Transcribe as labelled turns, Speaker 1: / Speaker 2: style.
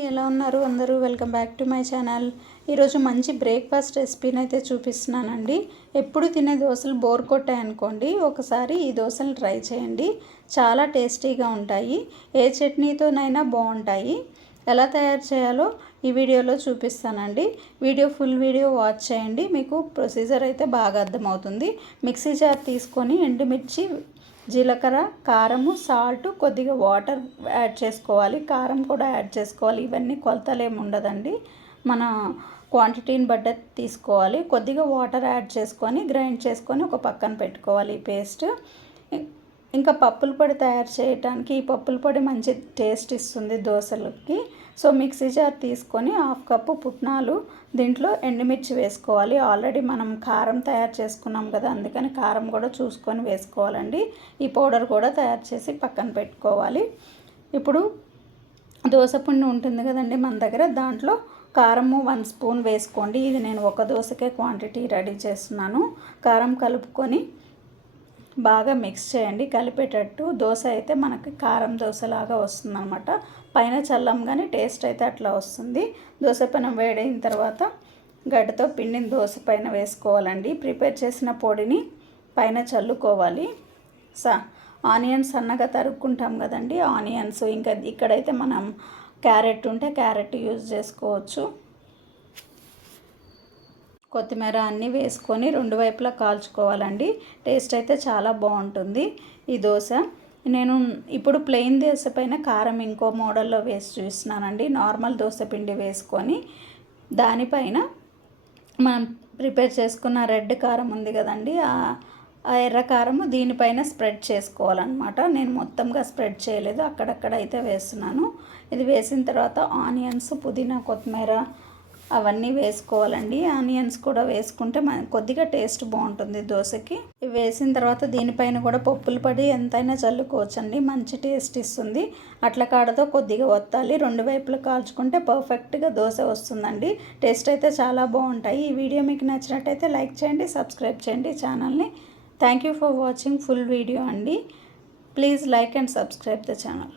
Speaker 1: ఎలా ఉన్నారు? అందరూ welcome back to my channel. ఈరోజు మంచి బ్రేక్ఫాస్ట్ రెసిపీని అయితే చూపిస్తున్నానండి. ఎప్పుడు తినే దోశలు బోర్ కొట్టాయనుకోండి ఒకసారి ఈ దోశలు ట్రై చేయండి. చాలా టేస్టీగా ఉంటాయి. ఏ చట్నీతోనైనా బాగుంటాయి. ఎలా తయారు చేయాలో ఈ వీడియోలో చూపిస్తానండి. వీడియో ఫుల్ వీడియో వాచ్ చేయండి. మీకు ప్రొసీజర్ అయితే బాగా అర్థమవుతుంది. మిక్సీ జార్ తీసుకొని ఎండుమిర్చి జీలకర్ర కారము సాల్ట్ కొద్దిగా వాటర్ యాడ్ చేసుకోవాలి. కారం కూడా యాడ్ చేసుకోవాలి. ఇవన్నీ కొలతలు ఏమి ఉండదండి. మన క్వాంటిటీని బట్టి తీసుకోవాలి. కొద్దిగా వాటర్ యాడ్ చేసుకొని గ్రైండ్ చేసుకొని ఒక పక్కన పెట్టుకోవాలి ఈ పేస్ట్. ఇంకా పప్పుల పొడి తయారు చేయడానికి ఈ పప్పుల పొడి మంచి టేస్ట్ ఇస్తుంది దోశలకి. సో మిక్సీ జార్ తీసుకొని హాఫ్ కప్పు పుట్నాలు దీంట్లో ఎండుమిర్చి వేసుకోవాలి. ఆల్రెడీ మనం కారం తయారు చేసుకున్నాం కదా అందుకని కారం కూడా చూసుకొని వేసుకోవాలండి. ఈ పౌడర్ కూడా తయారు చేసి పక్కన పెట్టుకోవాలి. ఇప్పుడు దోశ పిండి ఉంటుంది కదండి మన దగ్గర దాంట్లో కారము వన్ స్పూన్ వేసుకోండి. ఇది నేను ఒక దోశకే క్వాంటిటీ రెడీ చేస్తున్నాను. కారం కలుపుకొని బాగా మిక్స్ చేయండి. కలిపేటట్టు దోశ అయితే మనకి కారం దోశలాగా వస్తుంది అనమాట పైన చల్లం కానీ టేస్ట్ అయితే అట్లా వస్తుంది. దోశ పైన వేడైన తర్వాత గడ్డతో పిండిని దోశ పైన వేసుకోవాలండి. ప్రిపేర్ చేసిన పొడిని పైన చల్లుకోవాలి. సా ఆనియన్స్ సన్నగా తరుక్కుంటాం కదండి. ఆనియన్స్ ఇంకా ఇక్కడైతే మనం క్యారెట్ ఉంటే క్యారెట్ యూజ్ చేసుకోవచ్చు. కొత్తిమీర అన్నీ వేసుకొని రెండు వైపులా కాల్చుకోవాలండి. టేస్ట్ అయితే చాలా బాగుంటుంది ఈ దోశ. నేను ఇప్పుడు ప్లెయిన్ దోశ పైన కారం ఇంకో మోడల్లో వేసి చూస్తున్నానండి. నార్మల్ దోశ పిండి వేసుకొని దానిపైన మనం ప్రిపేర్ చేసుకున్న రెడ్ కారం ఉంది కదండి ఆ ఎర్ర కారము దీనిపైన స్ప్రెడ్ చేసుకోవాలన్నమాట. నేను మొత్తంగా స్ప్రెడ్ చేయలేదు అక్కడక్కడ అయితే వేస్తున్నాను. ఇది వేసిన తర్వాత ఆనియన్స్ పుదీనా కొత్తిమీర అవన్నీ వేసుకోవాలండి. ఆనియన్స్ కూడా వేసుకుంటే మన కొద్దిగా టేస్ట్ బాగుంటుంది దోశకి. ఇవి వేసిన తర్వాత దీనిపైన కూడా పప్పులు పడి ఎంతైనా చల్లుకోవచ్చండి. మంచి టేస్ట్ ఇస్తుంది. అట్ల కాడతో కొద్దిగా వత్తాలి రెండు వైపులు కాల్చుకుంటే పర్ఫెక్ట్గా దోశ వస్తుందండి. టేస్ట్ అయితే చాలా బాగుంటాయి. ఈ వీడియో మీకు నచ్చినట్టయితే లైక్ చేయండి సబ్స్క్రైబ్ చేయండి ఛానల్ని. Thank you for watching full video అండి. Please like and subscribe the channel.